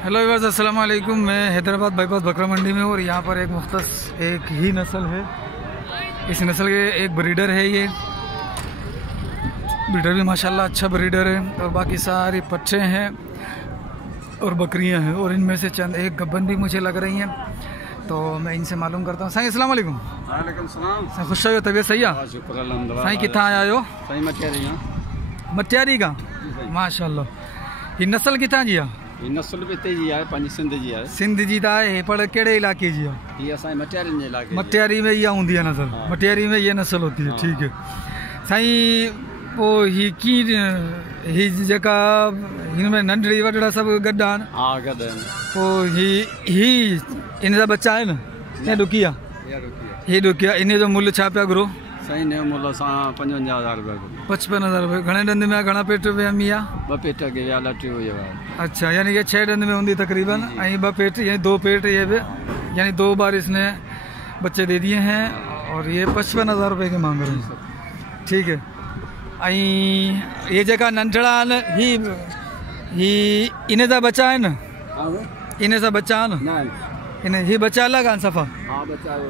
Hello viewers, अस्सलाम वालेकुम। मैं हैदराबाद बाईपास बकरा मंडी में हूँ और यहाँ पर एक मुख्तस एक ही नस्ल है। इस नस्ल के एक ब्रीडर है। ये ब्रीडर भी माशाल्लाह अच्छा ब्रीडर है और बाकी सारी पट्ठे हैं और बकरियाँ हैं और इनमें से चंद एक गब्बन भी मुझे लग रही हैं, तो मैं इनसे मालूम करता हूँ। साईं अस्सलाम वालेकुम। वालेकुम सलाम। साईं खुश आयो, तबीयत सही है? साईं कितना आया हो? साईं मटियारी का। माशाल्लाह। ये नस्ल कितना जी आहे? ये नस्ल भी तेजी है, पंज सिंध जी है। सिंध जी त आहे, पर कहिड़े इलाके जी आहे? ये असां मटियारी जे इलाके। मटियारी में इहा हूंदी आहे नस्ल। मटियारी में ये नस्ल होती है। ठीक है साईं। पोइ ही कीअं ही जेका हिनमें नंढड़ी वॾड़ा सभु गॾु आहिनि? हा गॾु आहिनि। पोइ ही इन जा बच्चा आहिनि या ॾुकी आहे? ही ॾुकी आहे। इन जो मुल्ह छा पिया घुरो? साईं ने मुल्ह असां 55,000 रुपया। 55,000 रुपये। घणे ॾंद में आहे? घणा पेट वियमी आहे? 2 पेट के विया लटी हुई है। अच्छा, यानी कि 6 ॾंद में हूंदी तकरीबन। ऐं 2 पेट यानी 2 पेट ये भी, यानी 2 बार इसने बच्चे दे दिए हैं और ये 55,000 रुपये के मांग रहे हैं। ठीक है। ऐं ये जेका नंढड़ा आहिनि ही इन जा बच्चा आहिनि? इन जा बच्चा आहिनि? इन ही बच्चा अलॻि आहिनि सफ़ा?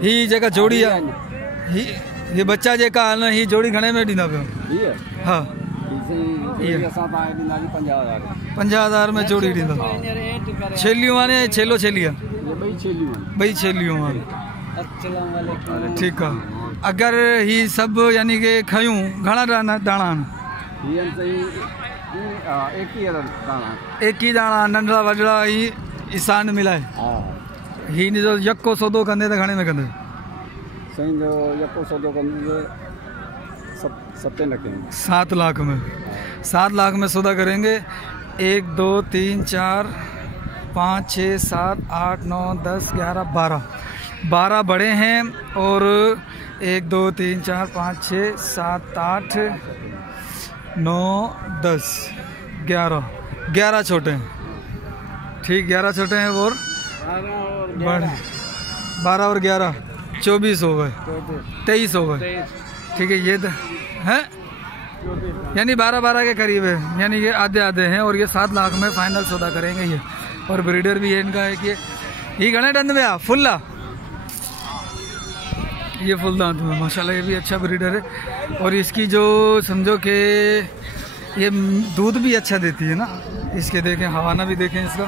ही जेका जोड़ी आहे ये बच्चा जेका आहिनि ही जोड़ी घणे में ॾींदा पियो? हाँ 50,000 में जोड़ी ॾींदा। छेलियूं आहिनि या छेलो छेली आहे? ॿई छेलियूं आहिनि। ठीकु आहे। अगरि ही सभु यानी कि खयूं घणा दाणा आहिनि? एक ही दाणा नंढड़ा वॾड़ा ही ईसान मिलाए? ही इन जो यको सौदो कंदे त घणे में कंदे? साईं जो यको सौदो कंदे 7 लाख में। 7 लाख में सौदा करेंगे। 1 2 3 4 5 6 7 8 9 10 11 12 बड़े हैं और 1 2 3 4 5 6 7 8 9 10 11 छोटे हैं। ठीक, 11 छोटे हैं और 12 और 11 24 हो गए, 23 हो गए। ठीक है। ये है यानी 12 के करीब है, यानी ये आधे हैं और ये 7 लाख में फाइनल सौदा करेंगे ये। और ब्रीडर भी है इनका है कि ये घने दंद में आ फुल्ला, ये फुल दांत में माशाल्लाह। ये भी अच्छा ब्रीडर है और इसकी जो समझो कि ये दूध भी अच्छा देती है ना। इसके देखें हवाना भी देखें, इसका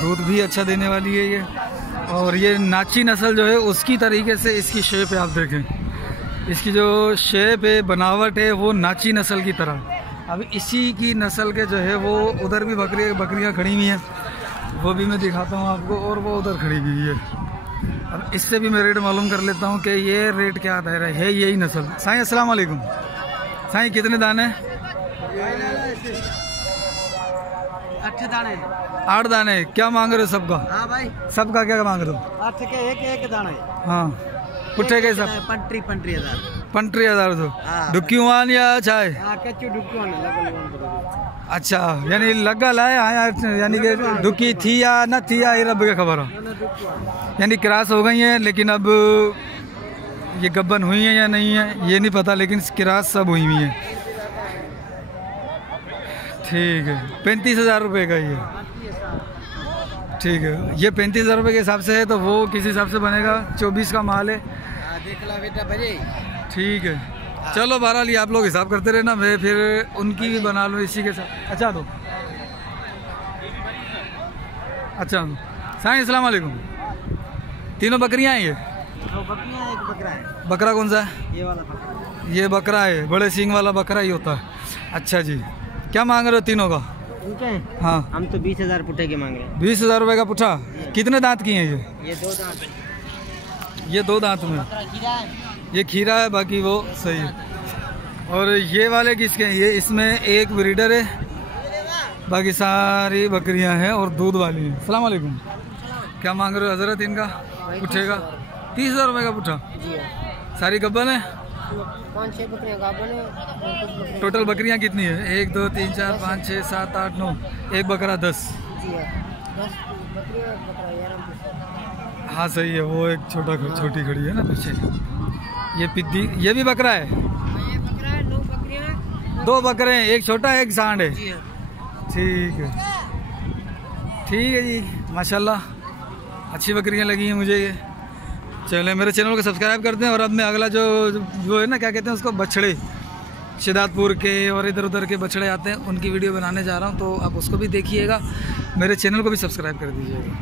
दूध भी अच्छा देने वाली है ये। और ये नाची नस्ल जो है उसकी तरीके से इसकी शेप है, आप देखें इसकी जो शेप है बनावट है वो नाची नस्ल की तरह। अब इसी की नस्ल के जो है वो उधर भी बकरियां खड़ी हुई हैं, वो भी मैं दिखाता हूँ आपको, और वो उधर खड़ी हुई है। अब इससे भी मैं रेट मालूम कर लेता हूँ कि ये रेट क्या दे रहा है यही नस्ल। साईं अस्सलाम वालेकुम। साईं कितने दाने? 8 दाने। 8 दाने। क्या मांग रहे हो सबका? हाँ भाई, सबका क्या मांग रहे हो? 8 के एक दाना है। हाँ पुट्ठे के सब? पंट्री 50,000 तो डुक्कियों आन या चाय? अच्छा, यानी लगल है यानी कि डुक्की थी या न थी या रब के खबर है। यानी क्रॉस हो गई है, लेकिन अब ये गब्बन हुई है या नहीं है ये नहीं पता, लेकिन क्रॉस सब हुई हुई है। ठीक है। 35,000 रुपये का ये। ठीक है। ये 35,000 रुपये के हिसाब से है तो वो किस हिसाब से बनेगा? 24 का माल है। ठीक है। चलो बहरहाल ये आप लोग हिसाब करते रहे ना, मैं फिर उनकी भी बना लूँ इसी के साथ। अच्छा दो। अच्छा साईं अस्सलाम वालेकुम। तीनों बकरियाँ हैं ये? 2 बकरियाँ, 1 बकरा है। बकरा कौन सा है? ये वाला बकरा। ये बकरा है, बड़े सींग वाला बकरा ही होता है। अच्छा जी, क्या मांग रहे हो तीनों का? हाँ हम तो 20,000 पुट्ठे के मांग रहे हैं। 20,000 रुपये का पुट्ठा। कितने दांत की हैं ये? 2 दांत। ये 2 दांत में। ये खीरा है, बाकी वो सही है। और ये वाले किसके हैं? ये इसमें एक ब्रीडर है, बाकी सारी बकरियां हैं और दूध वाली हैं। अस्सलाम वालेकुम। क्या मांग रहे हो हजरत इनका पुट्ठे का? 30,000 रुपये का पुट्ठा। सारी गब्बन है? 5-6 बकरियां गाभन है। टोटल बकरियां कितनी है? 1 2 3 4 5 6 7 8 9, एक बकरा 10। 10 बकरियां। हाँ सही है। वो एक छोटी खड़ी है ना पीछे। ये पिद्दी, ये भी बकरा है? ये बकरा है। 2 बकरियां। 2 बकरे हैं, एक छोटा एक सांड है। ठीक है। ठीक है जी, माशाल्लाह अच्छी बकरियां लगी हैं मुझे ये। चले मेरे चैनल को सब्सक्राइब करते हैं। और अब मैं अगला जो है ना, क्या कहते हैं उसको, बछड़े शिदातपुर के और इधर उधर के बछड़े आते हैं, उनकी वीडियो बनाने जा रहा हूँ, तो आप उसको भी देखिएगा। मेरे चैनल को भी सब्सक्राइब कर दीजिएगा।